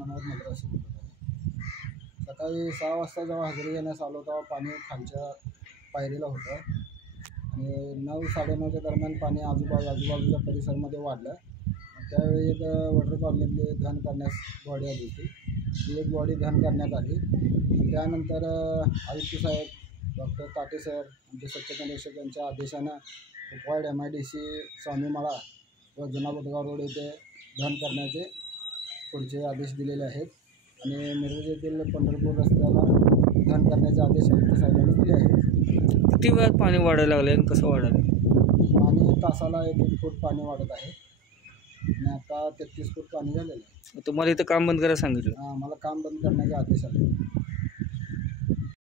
मनोहर मद्रासी बोलत आहे। सकाळी 6 वाजता जेव्हा हजेरी घेण्यास आलो तेव्हा पाणी खालच्या पायरीला होतं आणि 9 साडेनऊच्या दरम्यान पाणी आजूबाजूच्या परिसरामध्ये वाढलं। त्यावेळी एक वॉटर कॉलनीतली धन करण्यास बॉडी आली होती। ती एक बॉडी धन करण्यात आली। त्यानंतर आयुक्त साहेब डॉक्टर ताटे सर आमचे स्वच्छता निरीक्षक यांच्या आदेशानं उपवाड MIDC स्वामीमाळा व जुना बुधगाव रोड येथे धन करण्याचे पुढचे आदेश दिलेले आहेत आणि मिरज येथील पंढरपूर रस्त्याला धन करण्याचे आदेश आयुक्त साहेबांनी दिले आहेत। किती वेळात पाणी वाढायला लागले आणि कसं वाढायला? पाणी तासाला 1 फूट पाणी वाढत आहे आणि आता 33 फूट पाणी झालेलं आहे। तुम्हाला इथं काम बंद करायला सांगितलं? मला काम बंद करण्याचे आदेश आले।